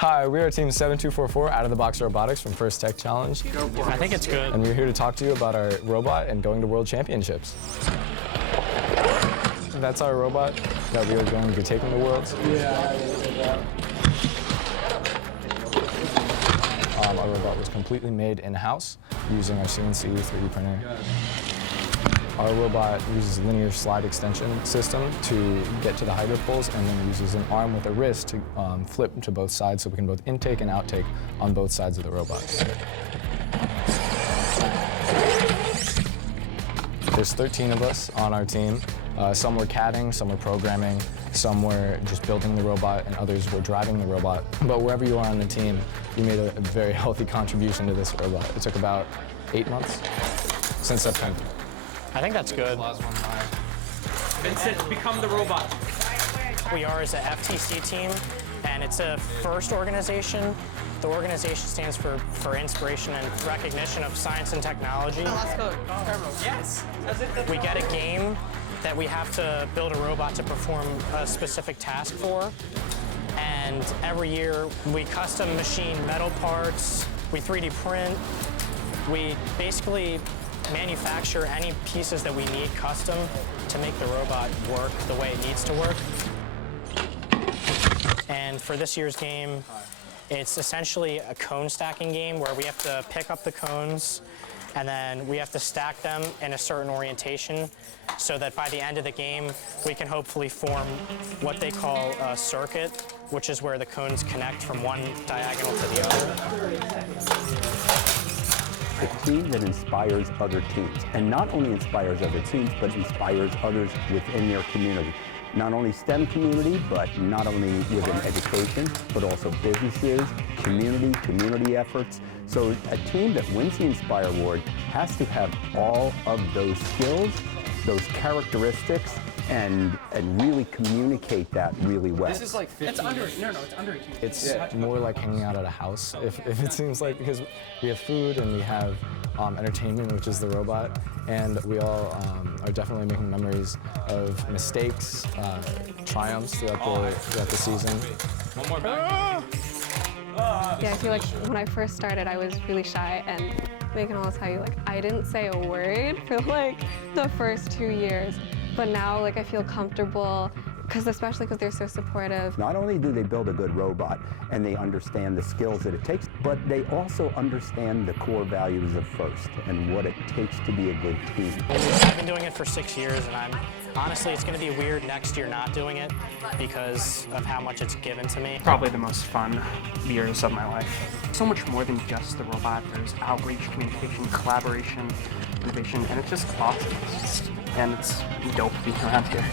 Hi, we are Team 7244 Out of the Box Robotics from First Tech Challenge. I think it's good. And we're here to talk to you about our robot and going to World Championships. That's our robot that we are going to be taking to Worlds. Our robot was completely made in-house using our CNC 3D printer. Our robot uses a linear slide extension system to get to the hydro poles, and then uses an arm with a wrist to flip to both sides so we can both intake and outtake on both sides of the robot. There's 13 of us on our team. Some were CADing, some were programming, some were just building the robot, and others were driving the robot. But wherever you are on the team, you made a very healthy contribution to this robot. It took about 8 months since September. I think that's good. Vincent, become the robot. We are as a FTC team, and it's a FIRST organization. The organization stands for Inspiration and Recognition of Science and Technology. Yes. We get a game that we have to build a robot to perform a specific task for. And every year we custom machine metal parts, we 3D print, we basically manufacture any pieces that we need custom to make the robot work the way it needs to work. And for this year's game, it's essentially a cone stacking game where we have to pick up the cones and then we have to stack them in a certain orientation so that by the end of the game, we can hopefully form what they call a circuit, which is where the cones connect from one diagonal to the other. A team that inspires other teams, and not only inspires other teams, but inspires others within their community. Not only STEM community, but not only within education, but also businesses, community efforts. So a team that wins the Inspire Award has to have all of those skills, those characteristics, and really communicate that really well. This is like 50. It's under a huge. It's more like hanging out at a house, if it seems like, because we have food and we have entertainment, which is the robot, and we all are definitely making memories of mistakes, triumphs throughout the season. One more back. Yeah, I feel like when I first started, I was really shy, and they can all tell you, like, I didn't say a word for like the first 2 years. But now, like, I feel comfortable, especially because they're so supportive. Not only do they build a good robot and they understand the skills that it takes, but they also understand the core values of FIRST and what it takes to be a good team. I've been doing it for 6 years, and honestly, it's going to be weird next year not doing it because of how much it's given to me. Probably the most fun years of my life. So much more than just the robot. There's outreach, communication, collaboration, innovation, and it's just awesome. And it's dope being around here.